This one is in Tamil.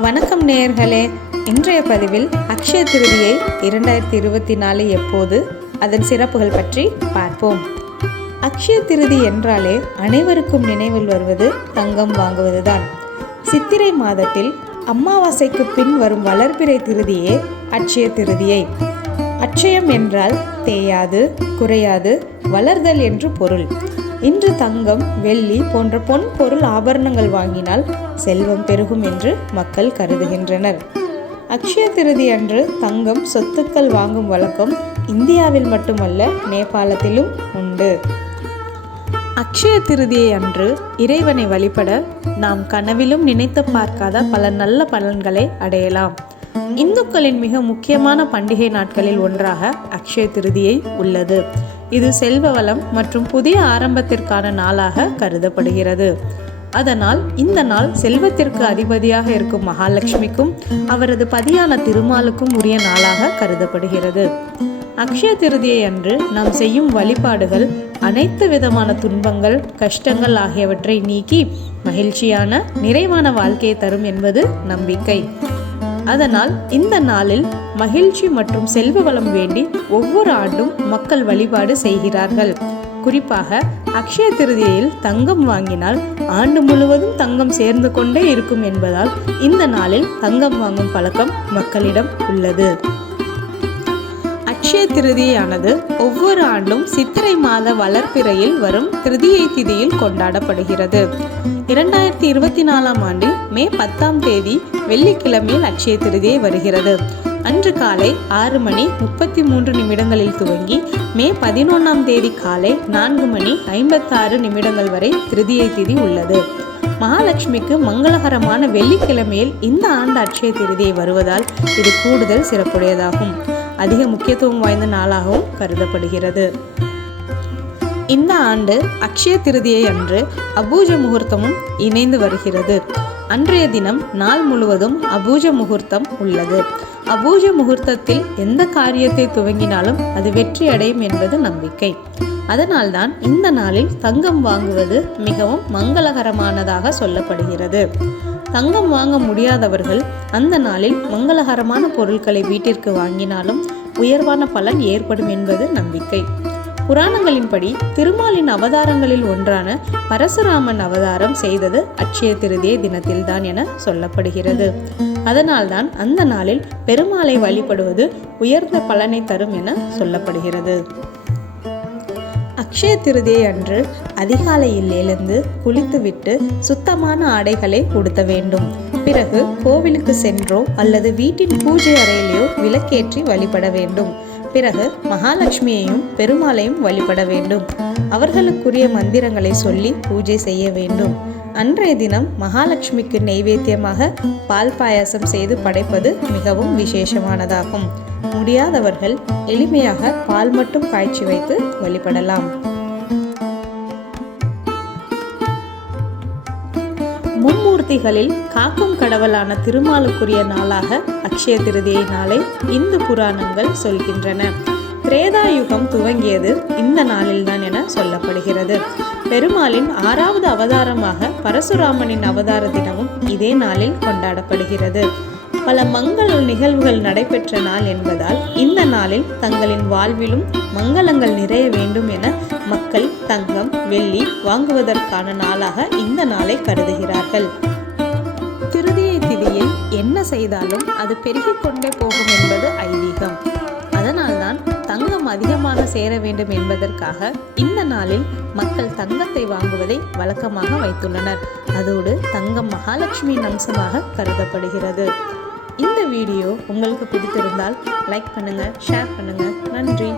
வணக்கம் நேயர்களே. இன்றைய பதிவில் அக்ஷய திருதியை இரண்டாயிரத்தி இருபத்தி நாலு எப்போது அதன் சிறப்புகள் பற்றி பார்ப்போம். அக்ஷய திருதி என்றாலே அனைவருக்கும் நினைவில் வருவது தங்கம் வாங்குவதுதான். சித்திரை மாதத்தில் அமாவாசைக்கு பின் வரும் வளர்பிறை திருதியே அட்சய திருதியை. அட்சயம் என்றால் தேயாது குறையாது வளர்தல் என்று பொருள். இன்று தங்கம் வெள்ளி போன்ற பொன் பொருள் ஆபரணங்கள் வாங்கினால் செல்வம் பெருகும் என்று மக்கள் கருதுகின்றனர். அக்ஷய திருதி அன்று தங்கம் சொத்துக்கள் வாங்கும் வழக்கம் இந்தியாவில் மட்டுமல்ல நேபாளத்திலும் உண்டு. அக்ஷய திருதியை அன்று இறைவனை வழிபட நாம் கனவிலும் நினைத்து பார்க்காத பல நல்ல பலன்களை அடையலாம். இந்துக்களின் மிக முக்கியமான பண்டிகை நாட்களில் ஒன்றாக அக்ஷய திருதியை உள்ளது. இது செல்வ வளம் மற்றும் புதிய ஆரம்பத்திற்கான நாளாக கருதப்படுகிறது. அதனால் இந்த நாள் செல்வத்திற்கு அதிபதியாக இருக்கும் மகாலட்சுமிக்கும் அவரது பதியான திருமாலுக்கும் உரிய நாளாக கருதப்படுகிறது. அக்ஷய திருதியை அன்று நாம் செய்யும் வழிபாடுகள் அனைத்து விதமான துன்பங்கள் கஷ்டங்கள் ஆகியவற்றை நீக்கி மகிழ்ச்சியான நிறைவான வாழ்க்கையை தரும் என்பது நம்பிக்கை. அதனால் இந்த நாளில் மகிழ்ச்சி மற்றும் செல்வ வளம் வேண்டி ஒவ்வொரு ஆண்டும் மக்கள் வழிபாடு செய்கிறார்கள். குறிப்பாக அக்ஷய திருதியில் தங்கம் வாங்கினால் ஆண்டு முழுவதும் தங்கம் சேர்ந்து கொண்டே இருக்கும் என்பதால் இந்த நாளில் தங்கம் வாங்கும் பழக்கம் மக்களிடம் உள்ளது. அக்ஷய திருதியானது ஒவ்வொரு ஆண்டும் சித்திரை மாத வளர்ப்பிறையில் வரும் திருதியை திதியில் கொண்டாடப்படுகிறது. இரண்டாயிரத்தி இருபத்தி நாலாம் ஆண்டு மே பத்தாம் தேதி வெள்ளிக்கிழமையில் அக்ஷய திருதியை வருகிறது. அன்று காலை ஆறு மணி முப்பத்தி மூன்று நிமிடங்களில் துவங்கி மே பதினொன்றாம் தேதி காலை நான்கு மணி ஐம்பத்தாறு நிமிடங்கள் வரை திருதியை திதி உள்ளது. மகாலட்சுமிக்கு மங்களகரமான வெள்ளிக்கிழமையில் இந்த ஆண்டு அட்சய திருதியை வருவதால் இது கூடுதல் சிறப்புடையதாகும். அதிக முக்கியத்துவம் வாய்ந்த நாளாகவும் கருதப்படுகிறது. இந்த ஆண்டு அக்ஷய திருதியை அன்று அபூஜ முகூர்த்தமும் இணைந்து வருகிறது. அன்றைய தினம் நாள் முழுவதும் அபூஜ முகூர்த்தம் உள்ளது. அபூஜ முகூர்த்தத்தில் எந்த காரியத்தை துவங்கினாலும் அது வெற்றி அடையும் என்பது நம்பிக்கை. அதனால்தான் இந்த நாளில் தங்கம் வாங்குவது மிகவும் மங்களகரமானதாக சொல்லப்படுகிறது. தங்கம் வாங்க முடியாதவர்கள் அந்த நாளில் மங்களகரமான பொருட்களை வீட்டிற்கு வாங்கினாலும் உயர்வான பலன் ஏற்படும் என்பது நம்பிக்கை. புராணங்களின்படி திருமாலின் அவதாரங்களில் ஒன்றான பரசுராமன் அவதாரம் செய்தது அட்சய திருதிய தினத்தில்தான் என சொல்லப்படுகிறது. அதனால்தான் அந்த நாளில் பெருமாளை வழிபடுவது உயர்ந்த பலனை தரும் என சொல்லப்படுகிறது. அக்ஷய திருதியை அன்று அதிகாலையில் எழுந்து குளித்துவிட்டு சுத்தமான ஆடைகளை உடுத்த வேண்டும். பிறகு கோவிலுக்கு சென்றோ அல்லது வீட்டின் பூஜை அறையிலேயோ விளக்கேற்றி வழிபட வேண்டும். பிறகு மகாலட்சுமியையும் பெருமாளையும் வழிபட வேண்டும். அவர்களுக்குரிய மந்திரங்களை சொல்லி பூஜை செய்ய வேண்டும். அன்றைய தினம் மகாலட்சுமிக்கு நெய்வேத்தியமாக பால் பாயாசம் செய்து படைப்பது மிகவும் விசேஷமானதாகும். முடியாதவர்கள் எளிமையாக பால் மட்டும் காய்ச்சி வைத்து வழிபடலாம். மும்மூர்த்திகளில் காக்கும் கடவுளான திருமாலுக்குரிய நாளாக அக்ஷய திருதியை நாளை இந்து புராணங்கள் சொல்கின்றன. திரேதாயுகம் துவங்கியது இந்த நாளில்தான் என சொல்லப்படுகிறது. பெருமாளின் ஆறாவது அவதாரமாக பரசுராமனின் அவதார தினமும் இதே நாளில் கொண்டாடப்படுகிறது. பல மங்கள நிகழ்வுகள் நடைபெற்ற நாள் என்பதால் இந்த நாளில் தங்களின் வாழ்விலும் மங்களங்கள் நிறைய வேண்டும் என மக்கள் தங்கம் வெள்ளி வாங்குவதற்கான நாளாக இந்த நாளை கருதுகிறார்கள். திருதியை திதியில் என்ன செய்தாலும் அது பெருகிக் கொண்டே போகும் என்பது ஐதீகம். அதனால்தான் தங்கம் அதிகமாக சேர வேண்டும் என்பதற்காக இந்த நாளில் மக்கள் தங்கத்தை வாங்குவதை வழக்கமாக வைத்துள்ளனர். அதோடு தங்கம் மகாலட்சுமியின் அம்சமாக கருதப்படுகிறது. இந்த வீடியோ உங்களுக்கு பிடித்திருந்தால் லைக் பண்ணுங்கள் ஷேர் பண்ணுங்கள் நன்றி.